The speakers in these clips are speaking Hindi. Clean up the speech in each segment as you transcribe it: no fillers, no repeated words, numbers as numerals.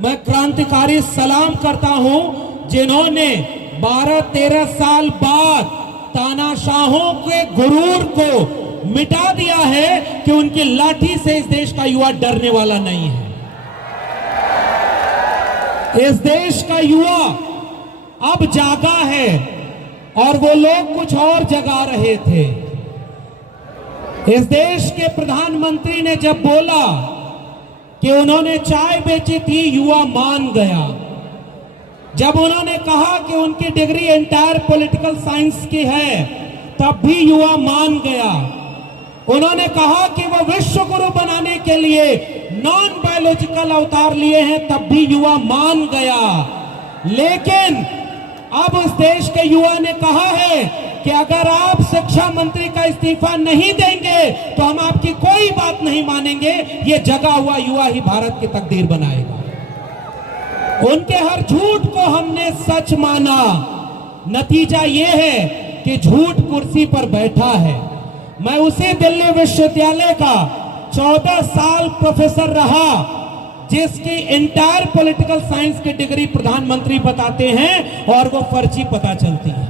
मैं क्रांतिकारी सलाम करता हूं जिन्होंने 12-13 साल बाद तानाशाहों के गुरूर को मिटा दिया है कि उनकी लाठी से इस देश का युवा डरने वाला नहीं है। इस देश का युवा अब जागा है और वो लोग कुछ और जगा रहे थे। इस देश के प्रधानमंत्री ने जब बोला कि उन्होंने चाय बेची थी, युवा मान गया। जब उन्होंने कहा कि उनकी डिग्री एंटायर पॉलिटिकल साइंस की है, तब भी युवा मान गया। उन्होंने कहा कि वो विश्व गुरु बनाने के लिए नॉन बायोलॉजिकल अवतार लिए हैं, तब भी युवा मान गया। लेकिन अब उस देश के युवा ने कहा है कि अगर आप शिक्षा मंत्री का इस्तीफा नहीं देंगे तो हम आपकी कोई बात नहीं मानेंगे। ये जगा हुआ युवा ही भारत की तकदीर बनाएगा। उनके हर झूठ को हमने सच माना। नतीजा ये है कि झूठ कुर्सी पर बैठा है। मैं उसी दिल्ली विश्वविद्यालय का 14 साल प्रोफेसर रहा जिसकी एंटायर पॉलिटिकल साइंस की डिग्री प्रधानमंत्री बताते हैं और वो फर्जी पता चलती है।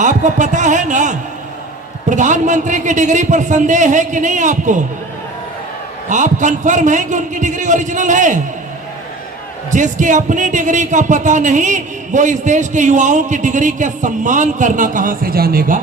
आपको पता है ना, प्रधानमंत्री की डिग्री पर संदेह है कि नहीं आपको? आप कंफर्म हैं कि उनकी डिग्री ओरिजिनल है? जिसकी अपनी डिग्री का पता नहीं, वो इस देश के युवाओं की डिग्री का सम्मान करना कहां से जानेगा?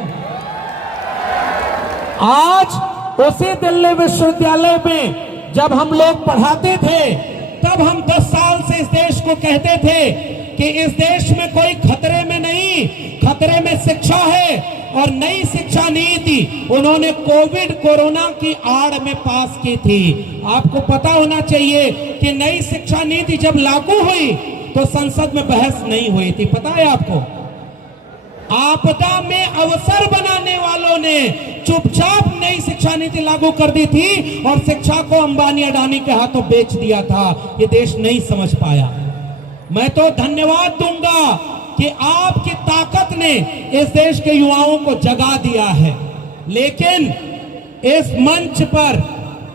आज उसी दिल्ली विश्वविद्यालय में जब हम लोग पढ़ाते थे, तब हम 10 साल से इस देश को कहते थे कि इस देश में कोई खतरे में नहीं, खतरे में शिक्षा है। और नई शिक्षा नीति उन्होंने कोविड कोरोना की आड़ में पास की थी। आपको पता होना चाहिए कि नई शिक्षा नीति जब लागू हुई तो संसद में बहस नहीं हुई थी। पता है आपको? आपदा में अवसर बनाने वालों ने चुपचाप नई शिक्षा नीति लागू कर दी थी और शिक्षा को अंबानी अडानी के हाथों बेच दिया था। ये देश नहीं समझ पाया। मैं तो धन्यवाद दूंगा कि आपकी ताकत ने इस देश के युवाओं को जगा दिया है। लेकिन इस मंच पर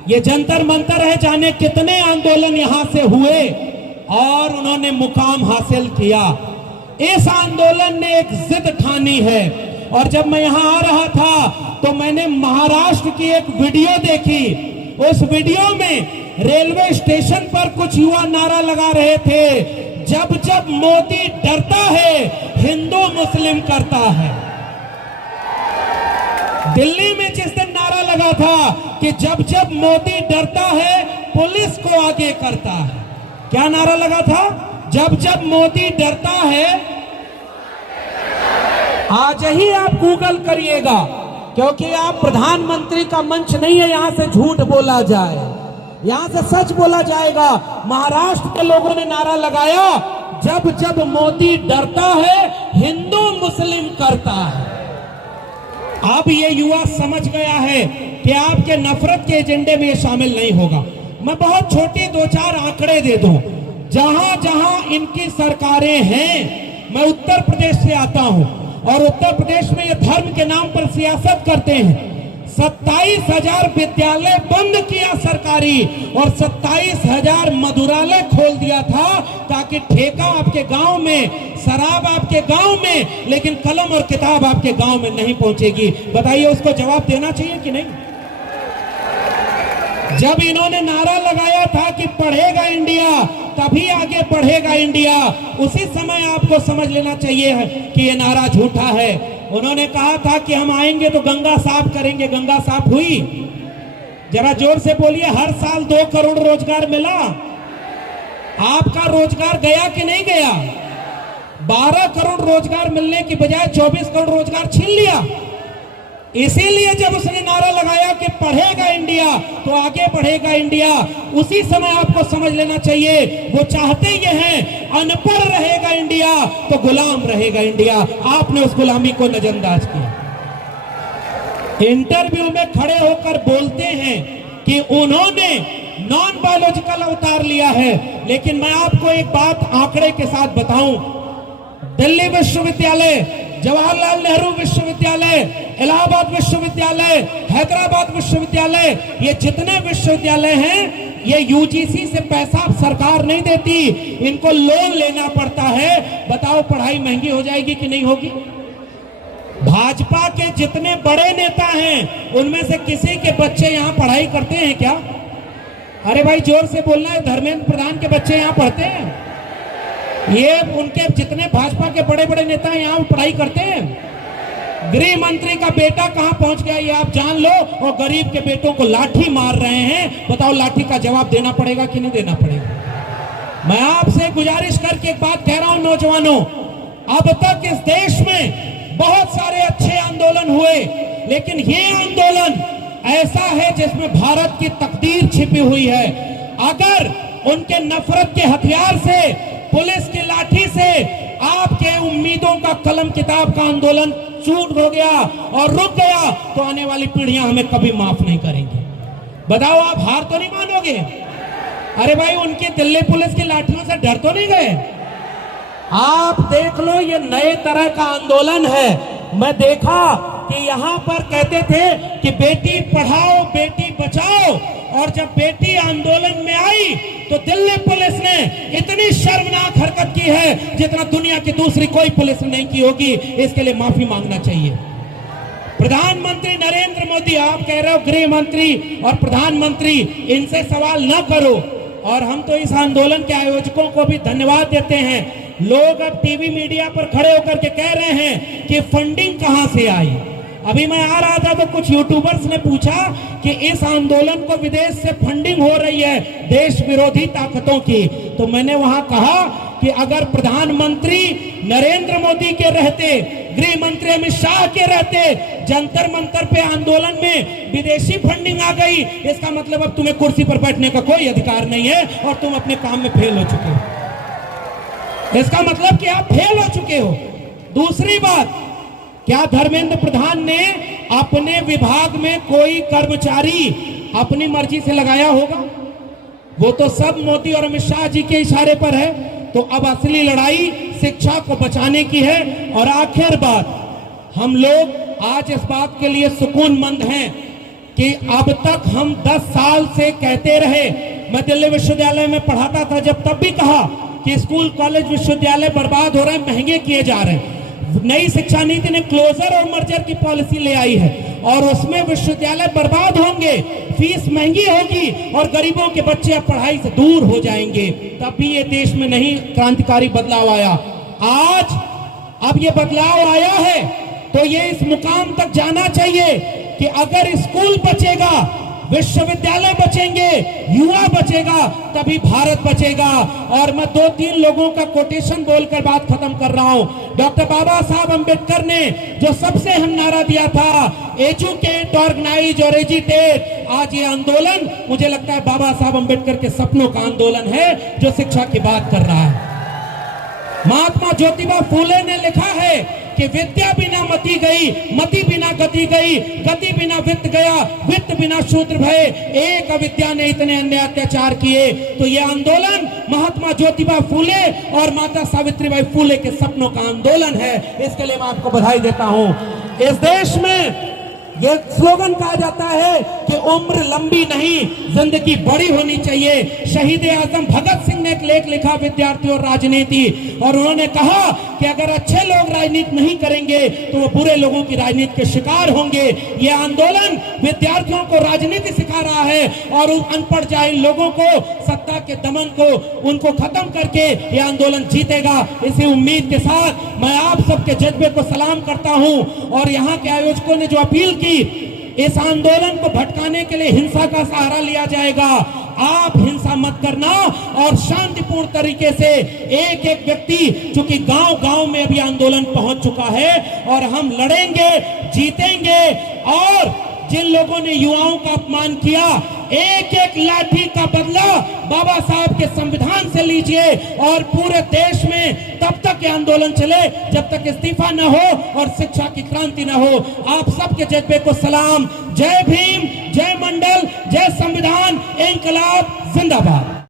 ये जंतर मंतर है, जाने कितने आंदोलन यहां से हुए और उन्होंने मुकाम हासिल किया। इस आंदोलन ने एक जिद ठानी है। और जब मैं यहां आ रहा था तो मैंने महाराष्ट्र की एक वीडियो देखी। उस वीडियो में रेलवे स्टेशन पर कुछ युवा नारा लगा रहे थे, जब जब मोदी डरता है हिंदू मुस्लिम करता है। दिल्ली में जिस दिन नारा लगा था कि जब जब मोदी डरता है पुलिस को आगे करता है। क्या नारा लगा था? जब जब मोदी डरता है। आज ही आप गूगल करिएगा, क्योंकि आप प्रधानमंत्री का मंच नहीं है यहां से झूठ बोला जाए, यहां से सच बोला जाएगा। महाराष्ट्र के लोगों ने नारा लगाया, जब जब मोदी डरता है हिंदू मुस्लिम करता है। अब ये युवा समझ गया है कि आपके नफरत के एजेंडे में ये शामिल नहीं होगा। मैं बहुत छोटी 2-4 आंकड़े दे दूं। जहां जहां इनकी सरकारें हैं, मैं उत्तर प्रदेश से आता हूं और उत्तर प्रदेश में ये धर्म के नाम पर सियासत करते हैं। 27,000 विद्यालय बंद किया सरकारी और 27,000 मधुरालय खोल दिया था, ताकि ठेका आपके गांव में, शराब आपके गांव में, लेकिन कलम और किताब आपके गांव में नहीं पहुंचेगी। बताइए, उसको जवाब देना चाहिए कि नहीं? जब इन्होंने नारा लगाया था कि पढ़ेगा इंडिया तभी आगे बढ़ेगा इंडिया, उसी समय आपको समझ लेना चाहिए कि ये नारा झूठा है। उन्होंने कहा था कि हम आएंगे तो गंगा साफ करेंगे। गंगा साफ हुई? जरा जोर से बोलिए। हर साल 2 करोड़ रोजगार मिला। आपका रोजगार गया कि नहीं गया? 12 करोड़ रोजगार मिलने की बजाय 24 करोड़ रोजगार छीन लिया। इसीलिए जब उसने नारा लगाया कि पढ़ेगा इंडिया तो आगे बढ़ेगा इंडिया, उसी समय आपको समझ लेना चाहिए वो चाहते ये हैं अनपढ़ रहेगा इंडिया तो गुलाम रहेगा इंडिया। आपने उस गुलामी को नजरअंदाज किया। इंटरव्यू में खड़े होकर बोलते हैं कि उन्होंने नॉन बायोलॉजिकल अवतार लिया है। लेकिन मैं आपको एक बात आंकड़े के साथ बताऊं, दिल्ली विश्वविद्यालय, जवाहरलाल नेहरू विश्वविद्यालय, इलाहाबाद विश्वविद्यालय, हैदराबाद विश्वविद्यालय, ये जितने विश्वविद्यालय हैं ये यूजीसी से पैसा सरकार नहीं देती, इनको लोन लेना पड़ता है। बताओ पढ़ाई महंगी हो जाएगी कि नहीं होगी? भाजपा के जितने बड़े नेता हैं उनमें से किसी के बच्चे यहां पढ़ाई करते हैं क्या? अरे भाई जोर से बोलना है। धर्मेंद्र प्रधान के बच्चे यहां पढ़ते हैं? ये उनके जितने भाजपा के बड़े बड़े नेता यहां पढ़ाई करते हैं? गृह मंत्री का बेटा कहां पहुंच गया ये आप जान लो, और गरीब के बेटों को लाठी मार रहे हैं। बताओ लाठी का जवाब देना पड़ेगा कि नहीं देना पड़ेगा? मैं आपसे गुजारिश करके एक बात कह रहा हूं नौजवानों, अब तक इस देश में बहुत सारे अच्छे आंदोलन हुए, लेकिन ये आंदोलन ऐसा है जिसमें भारत की तकदीर छिपी हुई है। अगर उनके नफरत के हथियार से, पुलिस की लाठी से आपके उम्मीदों का कलम किताब का आंदोलन चूर हो गया और रुक गया, तो आने वाली पीढ़ियां हमें कभी माफ नहीं करेंगी। बताओ आप हार तो नहीं मानोगे? अरे भाई उनकी दिल्ली पुलिस की लाठियों से डर तो नहीं गए? आप देख लो, ये नए तरह का आंदोलन है। मैं देखा कि यहाँ पर कहते थे कि बेटी पढ़ाओ बेटी बचाओ, और जब बेटी आंदोलन में आई तो दिल्ली पुलिस ने इतनी शर्मनाक हरकत की है जितना दुनिया की दूसरी कोई पुलिस ने नहीं की होगी। इसके लिए माफी मांगना चाहिए। प्रधानमंत्री नरेंद्र मोदी, आप कह रहे हो गृह मंत्री और प्रधानमंत्री, इनसे सवाल न करो। और हम तो इस आंदोलन के आयोजकों को भी धन्यवाद देते हैं। लोग अब टीवी मीडिया पर खड़े होकर के कह रहे हैं कि फंडिंग कहां से आई। अभी मैं आ रहा था तो कुछ यूट्यूबर्स ने पूछा कि इस आंदोलन को विदेश से फंडिंग हो रही है देश विरोधी ताकतों की, तो मैंने वहां कहा कि अगर प्रधानमंत्री नरेंद्र मोदी के रहते, गृह मंत्री अमित शाह के रहते, जंतर मंतर पे आंदोलन में विदेशी फंडिंग आ गई, इसका मतलब अब तुम्हें कुर्सी पर बैठने का कोई अधिकार नहीं है और तुम अपने काम में फेल हो चुके हो। इसका मतलब कि आप फेल हो चुके हो। दूसरी बात, क्या धर्मेंद्र प्रधान ने अपने विभाग में कोई कर्मचारी अपनी मर्जी से लगाया होगा? वो तो सब मोदी और अमित शाह जी के इशारे पर है। तो अब असली लड़ाई शिक्षा को बचाने की है। और आखिर बात, हम लोग आज इस बात के लिए सुकूनमंद हैं कि अब तक हम 10 साल से कहते रहे, मैं दिल्ली विश्वविद्यालय में पढ़ाता था जब, तब भी कहा कि स्कूल कॉलेज विश्वविद्यालय बर्बाद हो रहे हैं, महंगे किए जा रहे हैं। नई शिक्षा नीति ने क्लोजर और मर्जर की पॉलिसी ले आई है और उसमें विश्वविद्यालय बर्बाद होंगे, फीस महंगी होगी और गरीबों के बच्चे अब पढ़ाई से दूर हो जाएंगे। तब भी ये देश में नहीं क्रांतिकारी बदलाव आया। आज अब ये बदलाव आया है तो ये इस मुकाम तक जाना चाहिए कि अगर स्कूल बचेगा, विश्वविद्यालय बचेंगे, युवा बचेगा, तभी भारत बचेगा। और मैं 2-3 लोगों का कोटेशन बोलकर बात खत्म कर रहा हूं। डॉक्टर बाबा साहब अंबेडकर ने जो सबसे अहम नारा दिया था, एजुकेट, ऑर्गेनाइज और एजिटेट, आज ये आंदोलन मुझे लगता है बाबा साहब अंबेडकर के सपनों का आंदोलन है जो शिक्षा की बात कर रहा है। महात्मा ज्योतिबा फूले ने लिखा है कि विद्या बिना मति गई, मति बिना गति गई, गति बिना वित्त गया, वित्त बिना शूद्र भय, एक अविद्या ने इतने अन्य अत्याचार किए। तो ये आंदोलन महात्मा ज्योतिबा फूले और माता सावित्रीबाई फूले के सपनों का आंदोलन है। इसके लिए मैं आपको बधाई देता हूं। इस देश में ये स्लोगन कहा जाता है कि उम्र लंबी नहीं, जिंदगी बड़ी होनी चाहिए। शहीद आजम भगत सिंह ने एक लेख लिखा, विद्यार्थी और राजनीति, और उन्होंने कहा कि अगर अच्छे लोग राजनीति नहीं करेंगे तो वो बुरे लोगों की राजनीति के शिकार होंगे। ये आंदोलन विद्यार्थियों को राजनीति सिखा रहा है और उन अनपढ़ जाहिल लोगों को, सत्ता के दमन को, उनको खत्म करके ये आंदोलन जीतेगा। इसी उम्मीद के साथ मैं आप सबके जज्बे को सलाम करता हूं। और यहाँ के आयोजकों ने जो अपील की, इस आंदोलन को भटकाने के लिए हिंसा का सहारा लिया जाएगा। आप हिंसा मत करना और शांतिपूर्ण तरीके से एक एक व्यक्ति, चूंकि गांव-गांव में अभी आंदोलन पहुंच चुका है और हम लड़ेंगे, जीतेंगे। और जिन लोगों ने युवाओं का अपमान किया, एक एक लाठी का बदला बाबा साहब के संविधान से लीजिए और पूरे देश में तब तक ये आंदोलन चले जब तक इस्तीफा न हो और शिक्षा की क्रांति न हो। आप सबके जज्बे को सलाम। जय भीम, जय मंडल, जय संविधान, इंकलाब जिंदाबाद।